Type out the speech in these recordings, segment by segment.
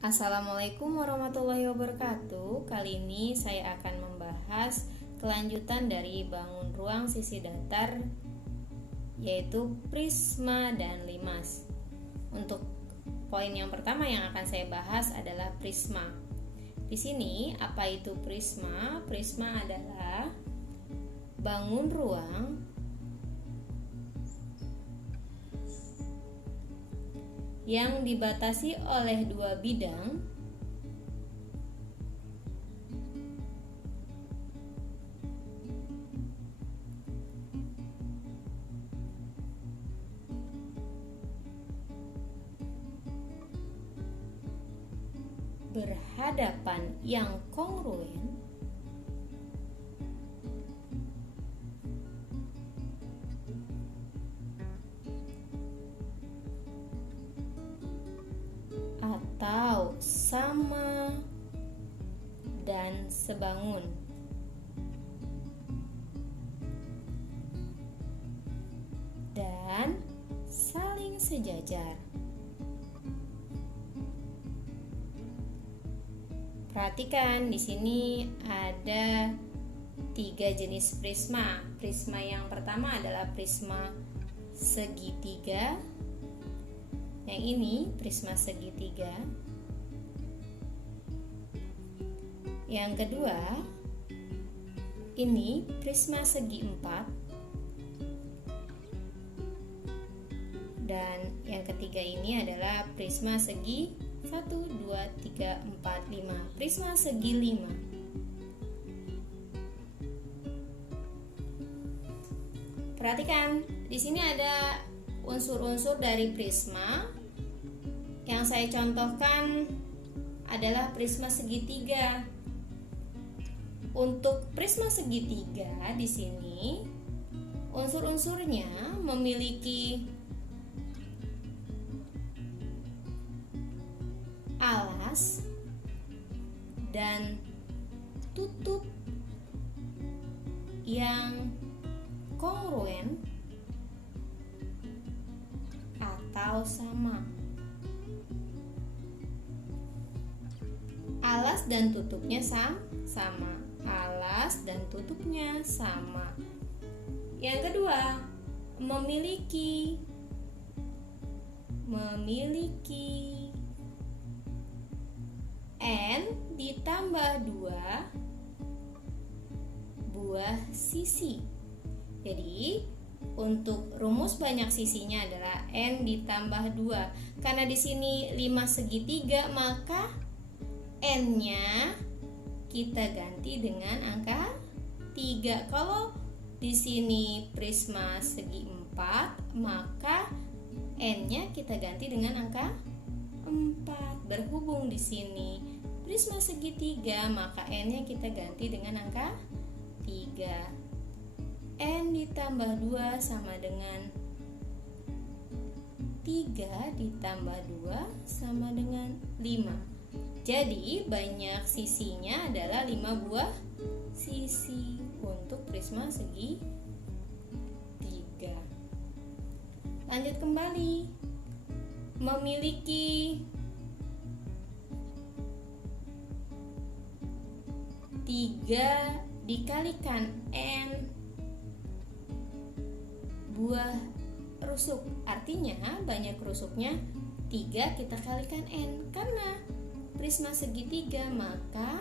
Assalamualaikum warahmatullahi wabarakatuh. Kali ini saya akan membahas kelanjutan dari bangun ruang sisi datar, yaitu prisma dan limas. Untuk poin yang pertama yang akan saya bahas adalah prisma. Di sini apa itu prisma? Prisma adalah bangun ruang yang dibatasi oleh dua bidang berhadapan yang kongruen atau sama dan sebangun. Dan saling sejajar. Perhatikan di sini ada 3 jenis prisma. Prisma yang pertama adalah prisma segitiga. Yang ini prisma segitiga. Yang kedua, ini prisma segi empat. Dan yang ketiga ini adalah prisma segi 1, 2, 3, 4, 5. Prisma segi 5. Perhatikan, di sini ada unsur-unsur dari prisma. Yang saya contohkan adalah prisma segitiga. Untuk prisma segitiga di sini unsur-unsurnya memiliki alas dan tutup yang kongruen atau sama. Alas dan tutupnya sama. Alas dan tutupnya sama. Yang kedua, memiliki N ditambah 2 buah sisi. Jadi untuk rumus banyak sisinya adalah N ditambah 2. Karena di sini 5 segitiga, maka N-nya kita ganti dengan angka 3. Kalau di sini prisma segi 4, maka N-nya kita ganti dengan angka 4. Berhubung di sini prisma segitiga, maka N-nya kita ganti dengan angka 3. N ditambah 2 sama dengan 3 ditambah 2 sama dengan 5. Jadi banyak sisinya adalah 5 buah sisi untuk prisma segi 3. Lanjut kembali. Memiliki 3 dikalikan N buah rusuk. Artinya banyak rusuknya 3 kita kalikan N. Karena prisma segitiga, maka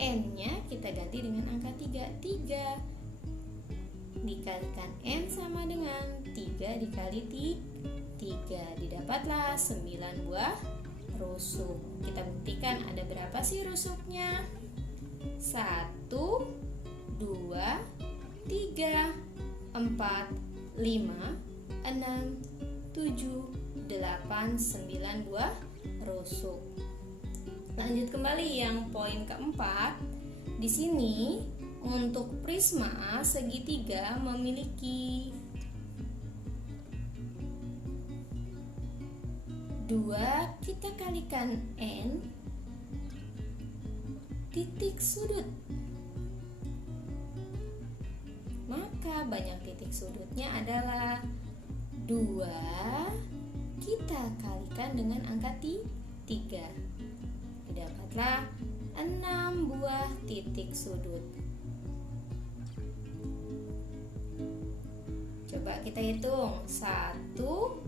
N-nya kita ganti dengan angka 3. 3 dikalikan N sama dengan 3 dikali 3. Didapatlah 9 buah rusuk. Kita buktikan ada berapa sih rusuknya? 1, 2, 3, 4, 5, 6, 7, 8, 9 buah rusuk. Lanjut kembali yang poin keempat. Di sini untuk prisma segitiga memiliki 2 kita kalikan N titik sudut. Maka banyak titik sudutnya adalah 2 kita kalikan dengan angka 3. dapatlah 6 buah titik sudut. Coba kita hitung. 1, 2,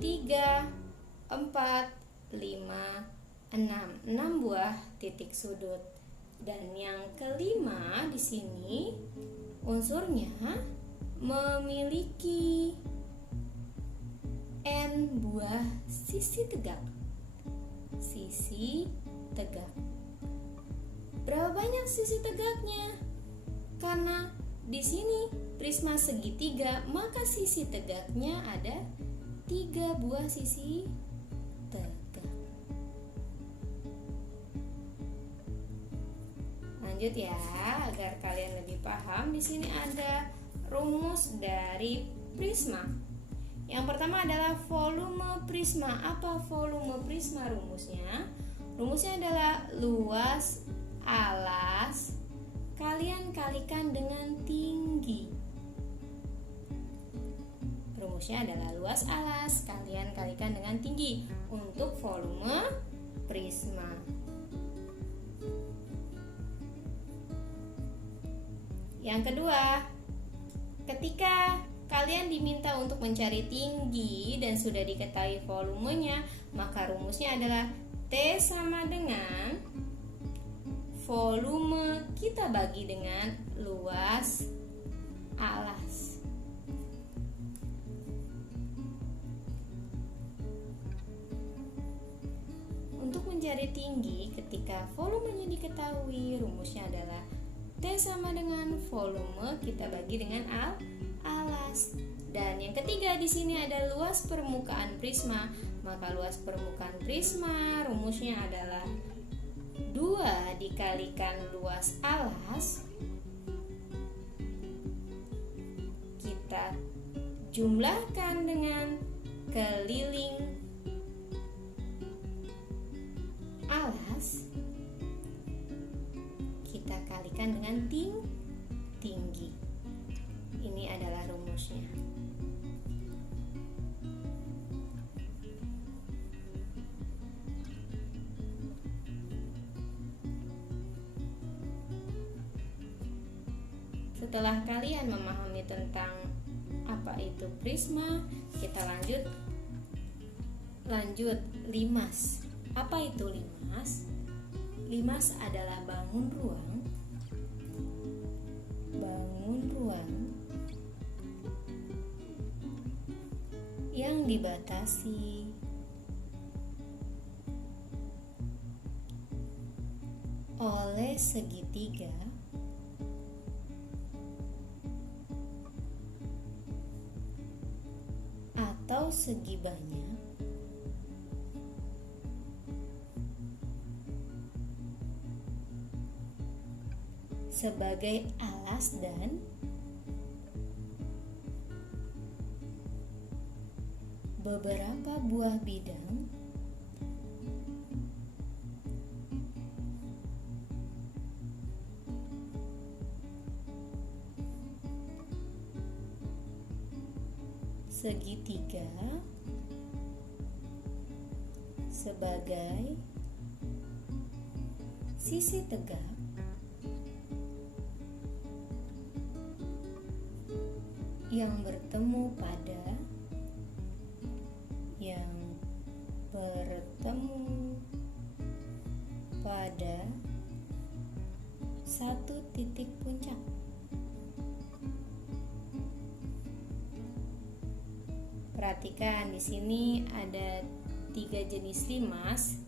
3, 4, 5, 6. 6 buah titik sudut. Dan yang kelima di sini unsurnya memiliki N buah sisi tegak. Sisi tegak. Berapa banyak sisi tegaknya? Karena di sini prisma segitiga, maka sisi tegaknya ada 3 buah sisi tegak. Lanjut ya, agar kalian lebih paham. Di sini ada rumus dari prisma. Yang pertama adalah volume prisma. Apa volume prisma rumusnya? Rumusnya adalah luas alas kalian kalikan dengan tinggi. Rumusnya adalah luas alas kalian kalikan dengan tinggi untuk volume prisma. Yang kedua, ketika kalian diminta untuk mencari tinggi dan sudah diketahui volumenya, maka rumusnya adalah T sama dengan volume kita bagi dengan luas alas. Untuk mencari tinggi ketika volumenya diketahui, rumusnya adalah T sama dengan volume kita bagi dengan alas. Dan yang ketiga di sini ada luas permukaan prisma. Maka luas permukaan prisma rumusnya adalah 2 dikalikan luas alas, kita jumlahkan dengan keliling alas, kita kalikan dengan tinggi. Ini adalah rumusnya. Setelah kalian memahami tentang apa itu prisma, kita lanjut limas. Apa itu limas? Limas adalah bangun ruang yang dibatasi oleh segitiga atau segi banyak sebagai alas dan beberapa buah bidang segitiga sebagai sisi tegak yang bertemu pada satu titik puncak. Perhatikan di sini ada 3 jenis limas.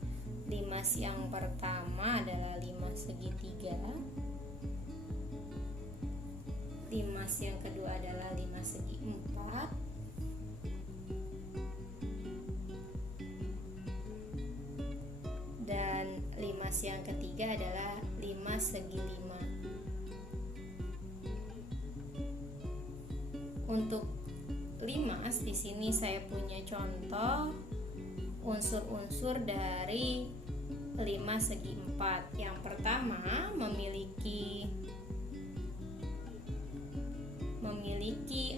Limas yang pertama adalah limas segitiga. Limas yang kedua adalah limas segi empat. Dan limas yang ketiga adalah limas segi lima. Untuk limas di sini saya punya contoh unsur-unsur dari limas segi empat. Yang pertama memiliki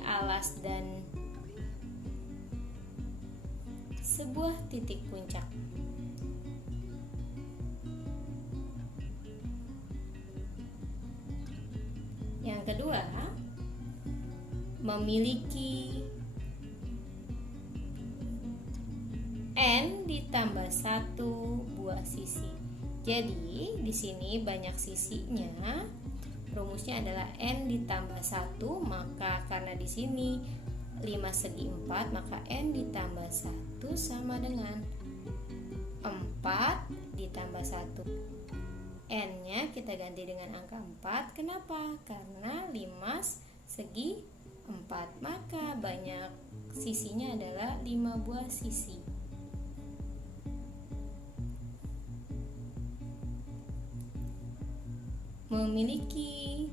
alas dan sebuah titik puncak. memiliki N ditambah 1 buah sisi. Jadi di sini banyak sisinya. Rumusnya adalah N ditambah 1, maka karena di sini 5 segi 4, maka N ditambah 1 sama dengan 4 ditambah 1. N-nya kita ganti dengan angka 4. Kenapa? Karena 5 segi 4, maka banyak sisinya adalah 5 buah sisi. Memiliki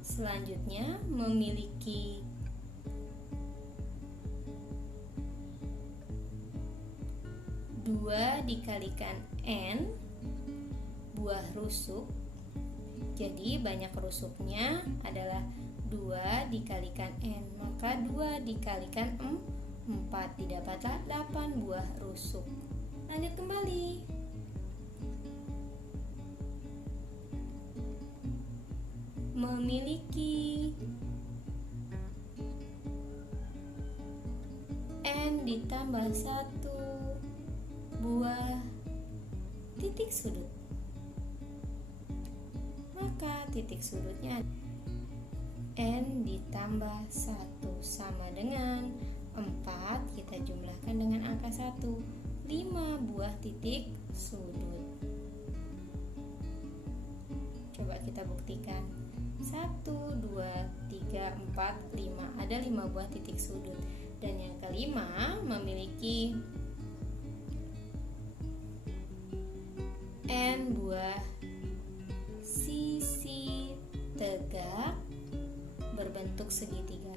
selanjutnya memiliki dua dikalikan N buah rusuk. Jadi banyak rusuknya adalah 2 dikalikan N, maka 2 dikalikan 4 didapatlah 8 buah rusuk. Lanjut kembali. Memiliki N ditambah 1 buah titik sudut, maka titik sudutnya N ditambah 1 sama dengan 4, kita jumlahkan dengan angka 1, 5 buah titik sudut. Coba kita buktikan. 1, 2, 3, 4, 5. Ada 5 buah titik sudut. Dan yang kelima memiliki N buah sisi tegak berbentuk segitiga.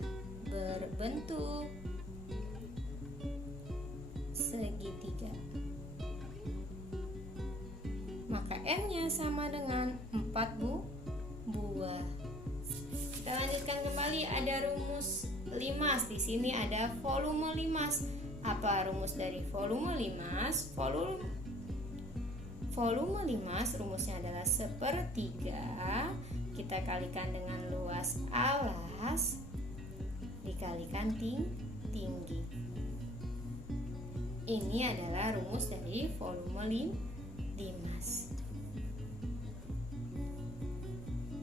Maka N-nya sama dengan 4 buah. Kita lanjutkan kembali, ada rumus limas. Di sini ada volume limas. Apa rumus dari volume limas? Volume limas rumusnya adalah 1/3 kita kalikan dengan luas alas dikalikan tinggi. Ini adalah rumus dari volume limas.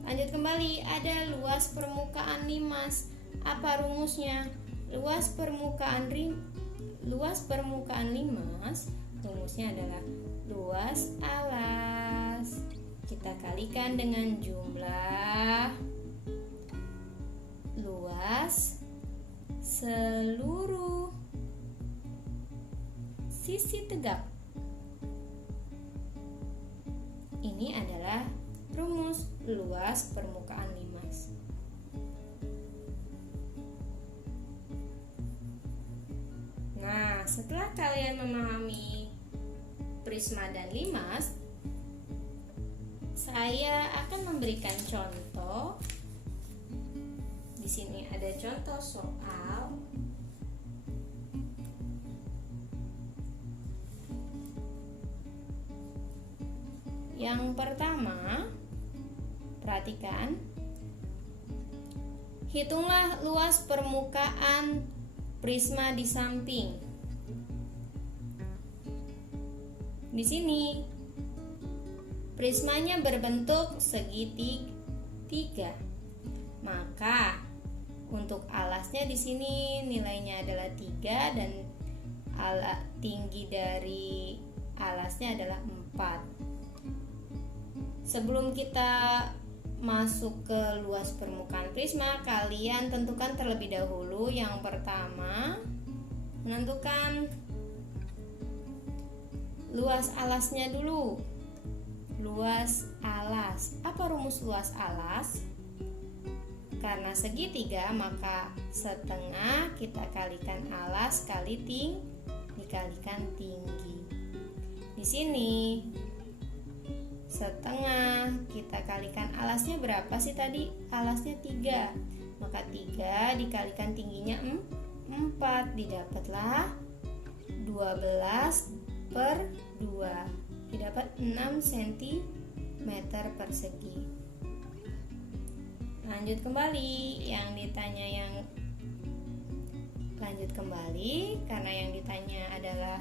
Lanjut kembali, ada luas permukaan limas. Apa rumusnya? Luas permukaan limas rumusnya adalah luas alas kita kalikan dengan jumlah luas seluruh sisi tegak. Ini adalah rumus luas permukaan limas. Nah, setelah kalian memahami prisma dan limas, saya akan memberikan contoh. Di sini ada contoh soal. Yang pertama, perhatikan. Hitunglah luas permukaan prisma di samping. Di sini prismanya berbentuk segitiga. Maka untuk alasnya di sini nilainya adalah 3 dan tinggi dari alasnya adalah 4. Sebelum kita masuk ke luas permukaan prisma, kalian tentukan terlebih dahulu. Yang pertama, menentukan luas alasnya dulu. Luas alas. Apa rumus luas alas? Karena segitiga, maka setengah kita kalikan alas kali dikalikan tinggi. Di sini setengah kita kalikan alasnya berapa sih tadi? Alasnya 3. Maka 3 dikalikan tingginya 4, didapatlah 12 per 2 didapat 6 cm persegi. Lanjut kembali, lanjut kembali karena yang ditanya adalah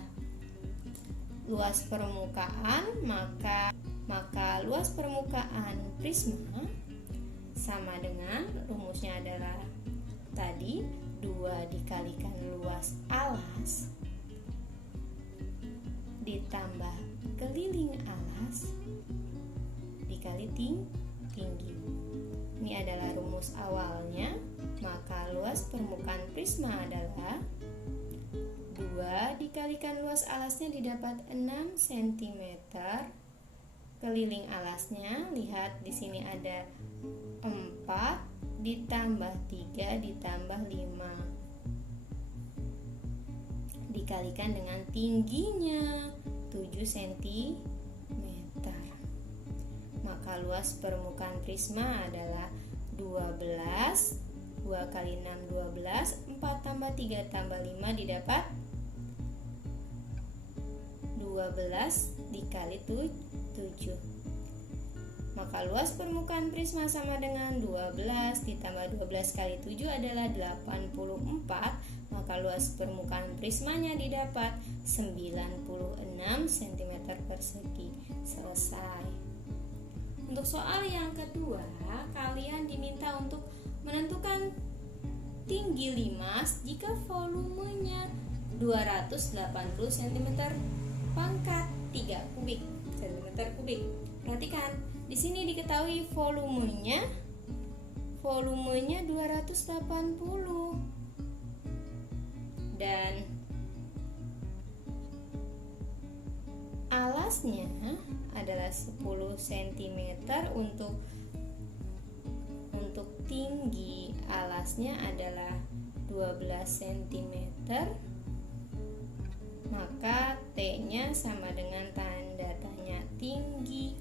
luas permukaan, maka luas permukaan prisma sama dengan, rumusnya adalah tadi 2 dikalikan luas alas ditambah keliling alas dikali tinggi. Ini adalah rumus awalnya, maka luas permukaan prisma adalah 2 dikalikan luas alasnya didapat 6 cm. Keliling alasnya, lihat di sini ada 4 ditambah 3 ditambah 5 dikalikan dengan tingginya 7 cm. Maka luas permukaan prisma adalah 12, 2 kali 6 12, 4 tambah 3 tambah 5 didapat 12 dikali 7. Maka luas permukaan prisma sama dengan 12 ditambah 12 kali 7 adalah 84. Maka luas permukaan prismanya didapat 96 cm persegi. Selesai. Untuk soal yang kedua, kalian diminta untuk menentukan tinggi limas jika volumenya 280 cm pangkat 3 kubik cm kubik. Perhatikan, di sini diketahui volumenya 280 dan alasnya adalah 10 cm. Untuk tinggi alasnya adalah 12 cm. Maka T-nya sama dengan tanda tanya. Tinggi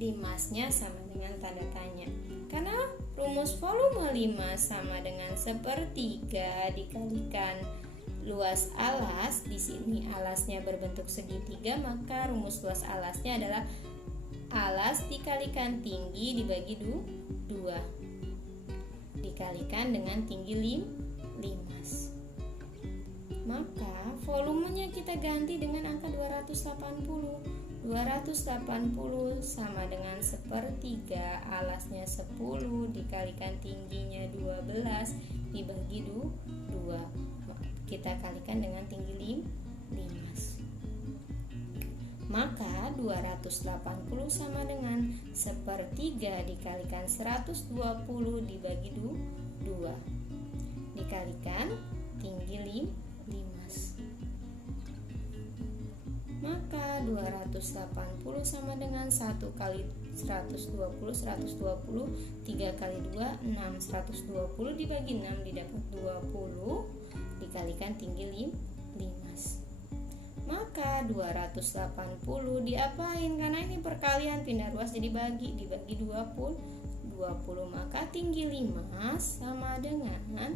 limasnya sama dengan tanda tanya. Karena rumus volume limas sama dengan 1/3 dikalikan luas alas, di sini alasnya berbentuk segitiga, maka rumus luas alasnya adalah alas dikalikan tinggi dibagi 2 dikalikan dengan tinggi limas. Maka volumenya kita ganti dengan angka 280. 280 sama dengan 1/3 alasnya 10 dikalikan tingginya 12 dibagi 2. Kita kalikan dengan tinggi limas. Maka 280 sama dengan 1/3 dikalikan 120 dibagi 2 dikalikan tinggi limas. Maka 280 sama dengan 1 kali 120 3 kali 2 6 120 dibagi 6 didapat 20 dikalikan tinggi limas. Maka 280 diapain? Karena ini perkalian pindah ruas jadi dibagi 20. Maka tinggi limas sama dengan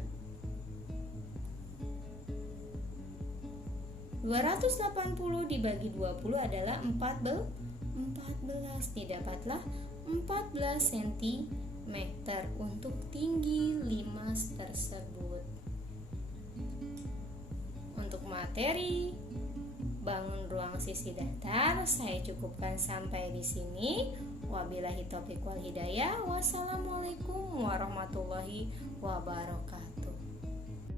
280 dibagi 20 adalah 14. Didapatlah 14 cm untuk tinggi limas tersebut. Untuk materi bangun ruang sisi datar saya cukupkan sampai di sini. Wabillahi taufiq wal hidayah. Wassalamualaikum warahmatullahi wabarakatuh.